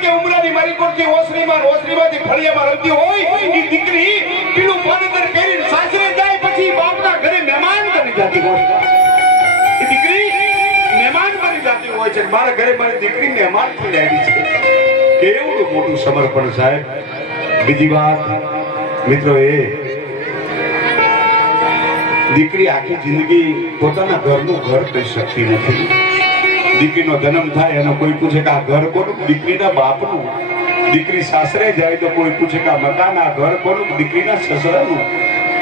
કે ઉમરાની મારી કોરથી ઓસરીમાંથી ફળિયામાં રમતી હોય એ દીકરી પીળું પાનદર કરીને સાસરે જાય પછી બાપના ઘરે મહેમાન બની જતી હોય એ દીકરી મહેમાન બની જતી હોય છે મારા ઘરે મારી દીકરી મહેમાન થઈ આવી છે કેવડું મોટું સમર્પણ સાહેબ બીજી વાત મિત્રો એ દીકરી આખી જિંદગી પોતાના ઘરનું ઘર કહી શકતી નથી દીકરીનો જન્મ થાય એનો કોઈ પૂછે કે આ ઘર કોનું દીકરીના બાપનું દીકરી સાસરે જાય તો કોઈ પૂછે કે આ મકાન આ ઘર કોનું દીકરીના સસરાનું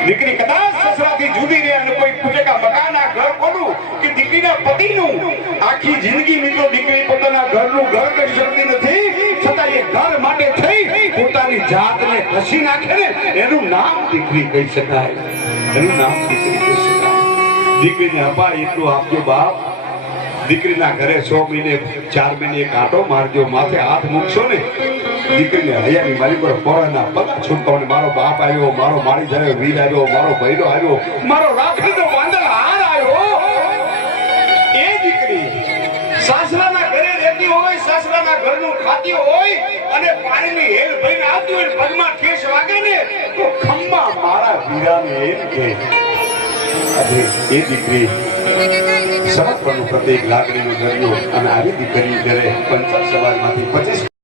દીકરી કદાચ સસરાથી જુદી રહે અને કોઈ પૂછે કે આ મકાન આ ઘર કોનું કે દીકરીના પતિનું આખી જિંદગી મિત્રો દીકરી પોતાના ઘરનું ઘર કહી શકતી નથી છતાં એ ઘર માટે થઈ પોતાની જાતને ઘસી નાખે ને એનું નામ દીકરી કહી શકાય એનું નામ દીકરી કહી શકાય દીકરીને અપાય એટલું આપજો બાપ દીકરીના ઘરે 6 મહિને 4 મહિને એક આંટો મારજો માથે હાથ મૂકશો ને દીકરીને હૈયાની મારી પર પોરાના પગા છૂટતો ને મારો બાપ આવ્યો મારો માળી ધરે વીર આવ્યો મારો ભૈરો આવ્યો મારો રાખડીનો વાંદળ હાર આવ્યો એ દીકરી સાસરાના ઘરે રહેતી હોય સાસરાના ઘરનું ખાતી હોય અને પાણીની હેલ ભરીને આવતી હોય પગમાં ઠેસ વાગે ને તો ખમ્મા મારા વીરાને એમ કે આજે એ દીકરી સમર્પણનું પ્રત્યેક લાગણીનો દરિયો અને આવી દીકરી ઘરે પંચાયત સમાજમાંથી 25